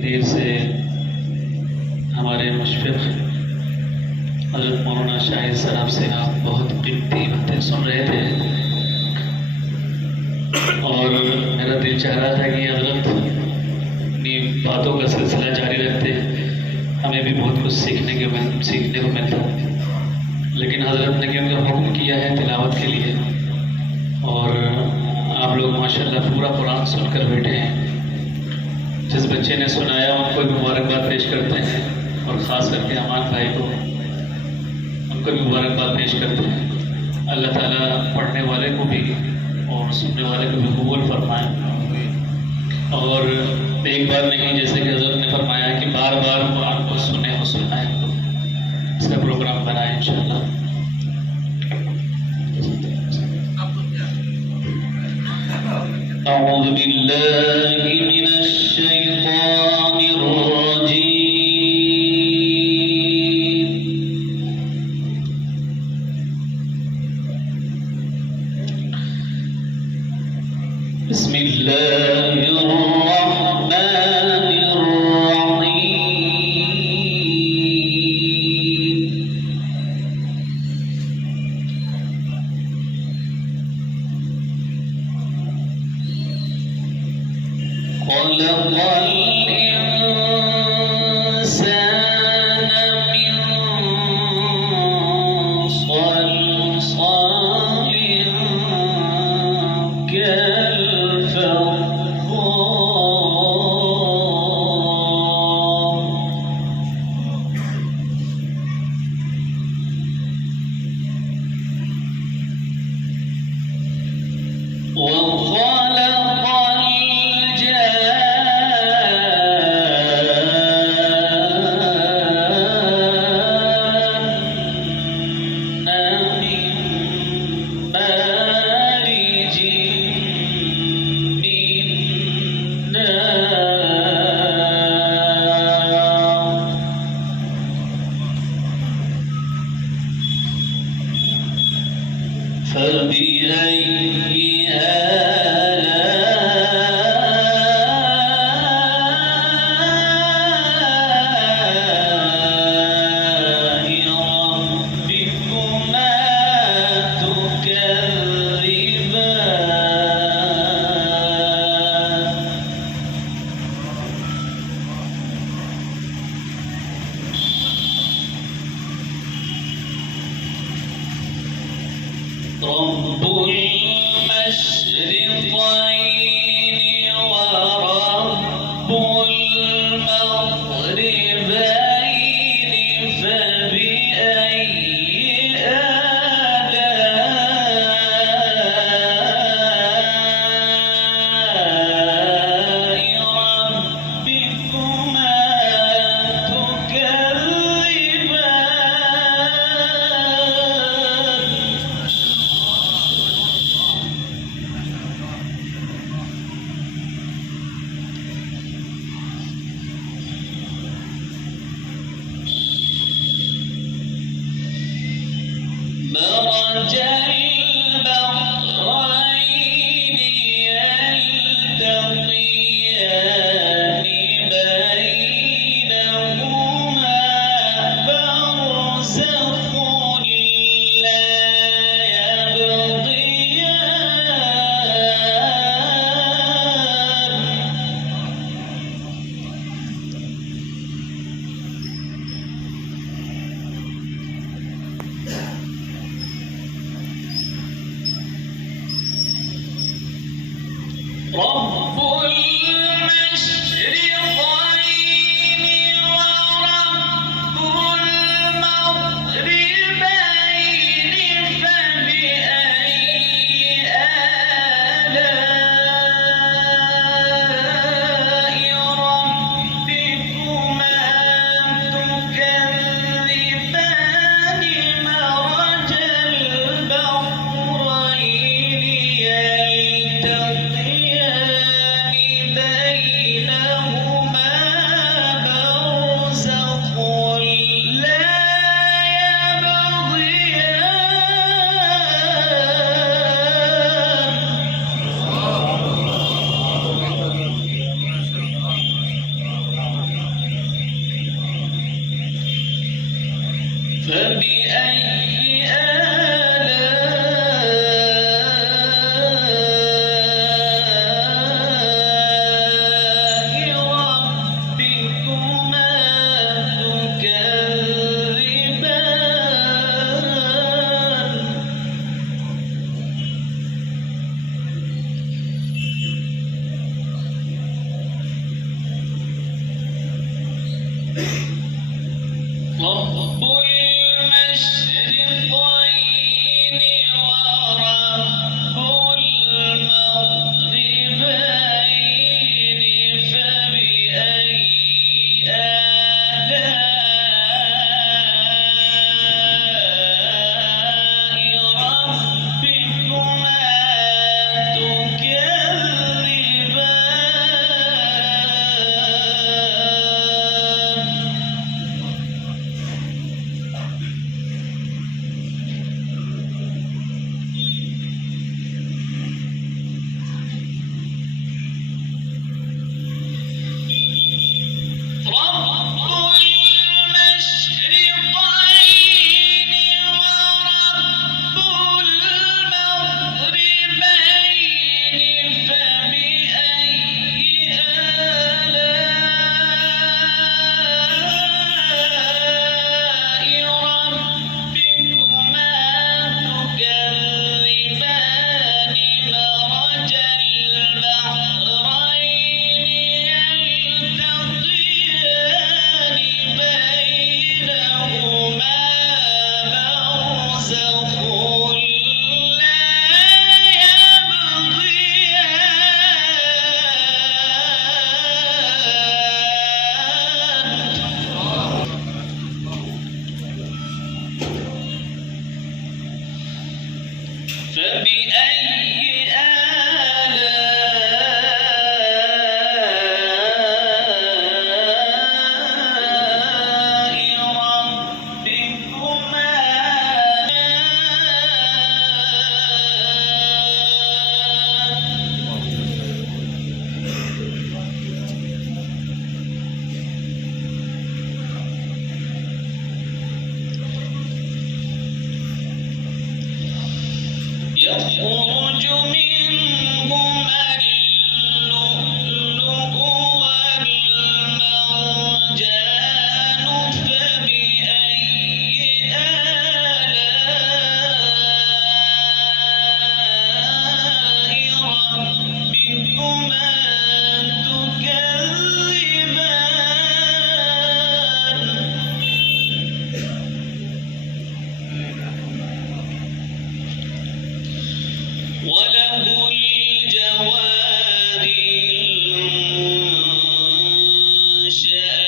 देर से हमारे मुशफ़िक़ हज़रत मौलाना शाहिद साहब से आप बहुत कीमती बातें सुन रहे थे और मेरा दिल चाह रहा था कि हज़रत अपनी बातों का सिलसिला जारी रखते, हमें भी बहुत कुछ सीखने को मिलता। लेकिन हज़रत ने क्योंकि हुक्म किया है तिलावत के लिए और आप लोग माशाल्लाह पूरा कुरान सुनकर बैठे हैं। जिस बच्चे ने सुनाया उनको भी मुबारकबाद पेश करते हैं और ख़ास करके अमान भाई को उनको भी मुबारकबाद पेश करते हैं। अल्लाह ताला पढ़ने वाले को भी और सुनने वाले को भी कबूल फरमाए और एक बार नहीं, जैसे कि हज़रत ने फरमाया कि बार बार कुरान को सुने और सुनाए, इसका प्रोग्राम बनाए इंशाअल्लाह। أعوذ بالله من الشيطان الرجيم بسم الله الرحمن الرحيم خلق الإنسان من صلصال كالفخار وخلق فبأي آلاء ربكما تكذبان رب المشرقين ورب المغربين فبأي آلاء ربكما تكذبان مرج البحرين يلتقيان بينهما برزخ لا يبغيان رب المشرقين ورب المغربين فبأي آلاء ربكما يخرج منهما اللؤلؤ والمرجان فبأي آلاء ربكما تكذبان وله الجوار المنشآت